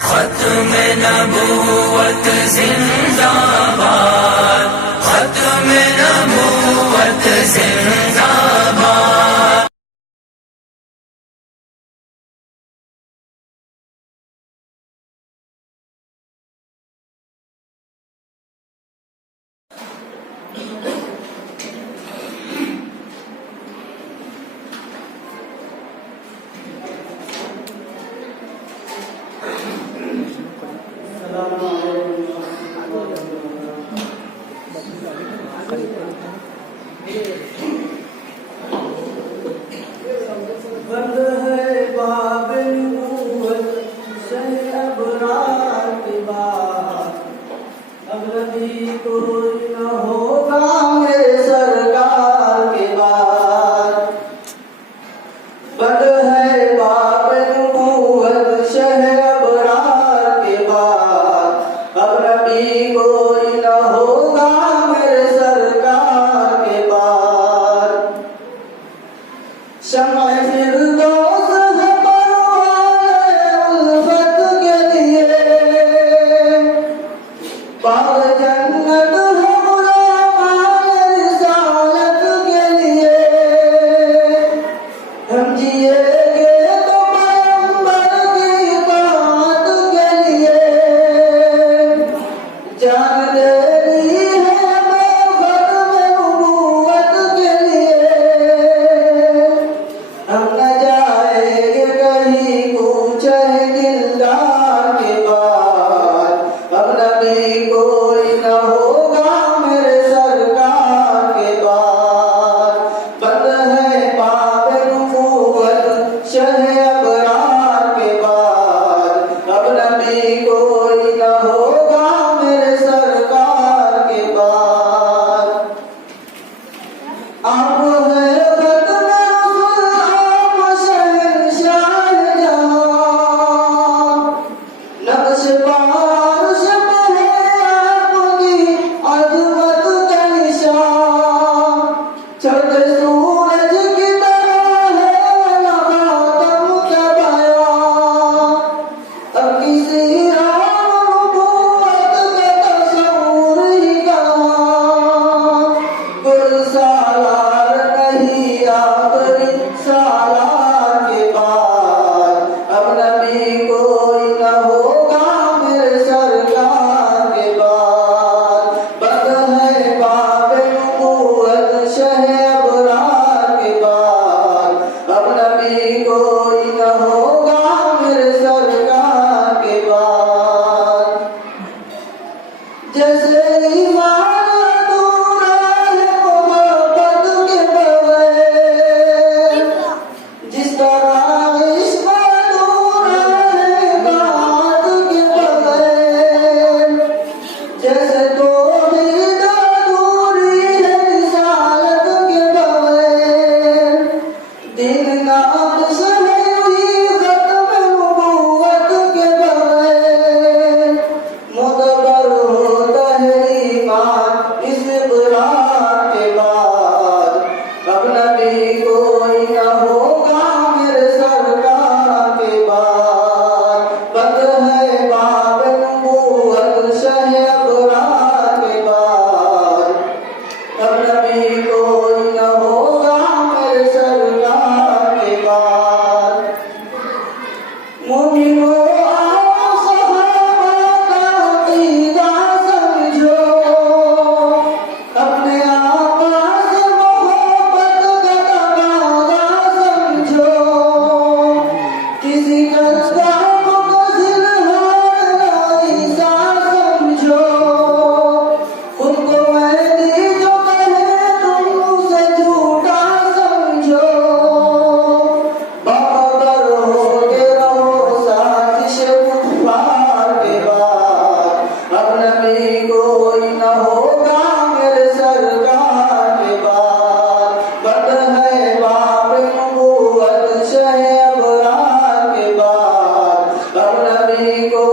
खत्म नबूवत जिंदाबाद, खत्म नबूवत जिंदाबाद। बंद है बाबे नबूवत शह अबरार की बात, अब नबी कोई न होगा मेरे सरकार के बाद। बंद है बाबे नबूवत शह अबरार के बाद, अब नबी कोई न होगा मेरे सरकार के बाद। शम्मा फिरदौस है परवाने उल्फत के लिए, बाग जन्नत है गुलामाने रिसालत के लिए। हम जिएंगे तो पैगंबर की बात के लिए, जान दे दी है हमें खत्म नबूवत के लिए। हम न जाएंगे कहीं पूछे दिलदार के बाद, अब नबी कोई न होगा मेरे सरकार के बाद। बंद है बाब नबूवत शह अबरार के बाद, अब नबी कोई न होगा मेरे सरकार के बाद। आप है नक्श पारश में है आपकी अजमत का निशान, चढ़ते सूरज की तरह है लगातम का बयान। अब किसी नबूवत का तस्वुर ही कहाँ, कोई सालार नहीं आखिरी सालार के बाद, अब नबी कोई न होगा मेरे सरकार के बाद। बंद है बाब नबूवत शह अबरार के बाद, अब नबी कोई न होगा मेरे सरकार के बाद। जैसे ईमान अधूरा है मोहब्बत के बगैर, जिस तरह इश्क अधूरा है बात के बगैर। जैसे तौहीद अधूरी है रिसालत के बगैर, दिन नाक़िस है हुई खत्म नबूवत के बगैर। मुतबर होता है ईमान इस इक़रार के बाद, अब नबी कोई न होगा मेरे सरकार के बाद। बंद है बाब नबूवत शह अबरार के बाद, अब नबी कोई न होगा मेरे सरकार के बाद। मोमिनो आओ सहाबा का अक़ीदा समझो, अपने आका से मोहब्बत का तकाज़ा समझो। किसी का मुतज़िल है ना ईसा समझो, खुद को महदी जो कहे तुम उसे झूठा समझो। बाबर होके रहो साजिश कुफ़ार के बाद, अब नबी कोई न होगा मेरे सरकार के बाद। बंद है बाब नबूवत शह अबरार के बाद, अब नबी को